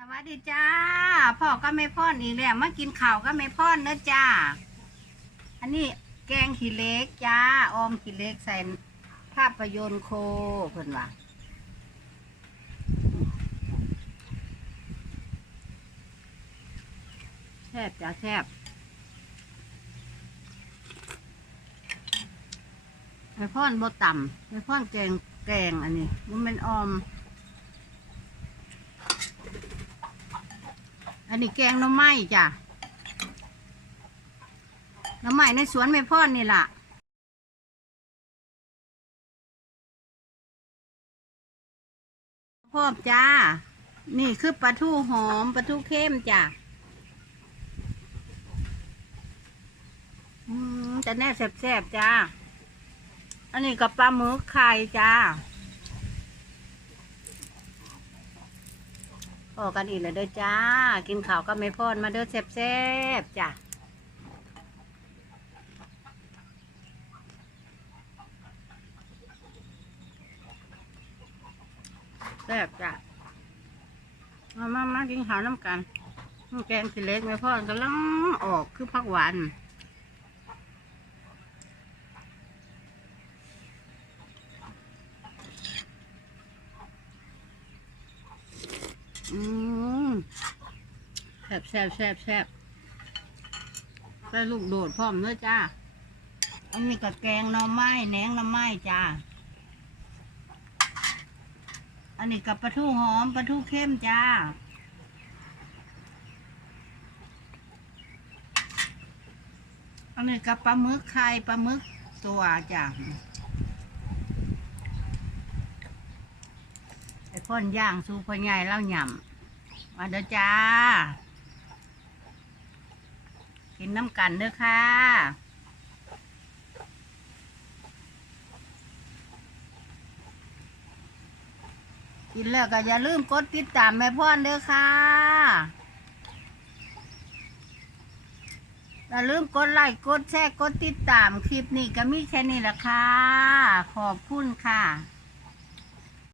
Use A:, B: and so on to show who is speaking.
A: สวัสดีจ้าพ่อก็ไม่พ่อนอีกแล้วมากินข้าวก็ไม่พ่อนเนอะจ้า อันนี้แกงขี้เล็กจ้าออมขี้เล็กใส่ภาพยนตร์โคเพิ่นว่าแซ่บจ้าแซ่บไม่พ่อนบ่ต่ำไม่พ่อนแกงแกงอันนี้มันเป็นออม อันนี้แกงหน้ำไม้จ้ะหน้ำไม้ในสวนไม่พ่อนนี่ล่ะพร้อจ้า นี่คือปลาทูหอมปลาทูเข้มจ้ะอืมจะแน่แซ่บๆจ้า อันนี้กับปลาหมึกไข่จ้า พอกันอีกแล้วเด้อจ้า กินข้าวก็ไม่พอนมาเด้อแซ่บๆจ้ะแซ่บจ้ะมามามากินข้าวน้ำกันแกงสีเล็กไม่พอนกำลังออกคือผักหวานอืม แซ่บแซ่บแซ่บแซบใส่ลูกโดดพร้อมเด้อจ้า อันนี้กับแกงหน่อไม้แหนงหน่อไม้จ้า อันนี้กับปลาทูหอมปลาทูเข้มจ้า อันนี้กับปลาหมึกไข่ปลาหมึกตัวจ้าไอ้พ่นย่างสูพ่อใหญ่เล่าหย่ำมาเด้อจ้า กินน้ำกันเด้อค่ะ กินแล้วก็อย่าลืมกดติดตามแม่พ่อนเด้อค่ะอย่าลืมกดไลค์กดแชร์กดติดตามคลิปนี้ก็มีแค่นี้ละค่ะ ขอบคุณค่ะ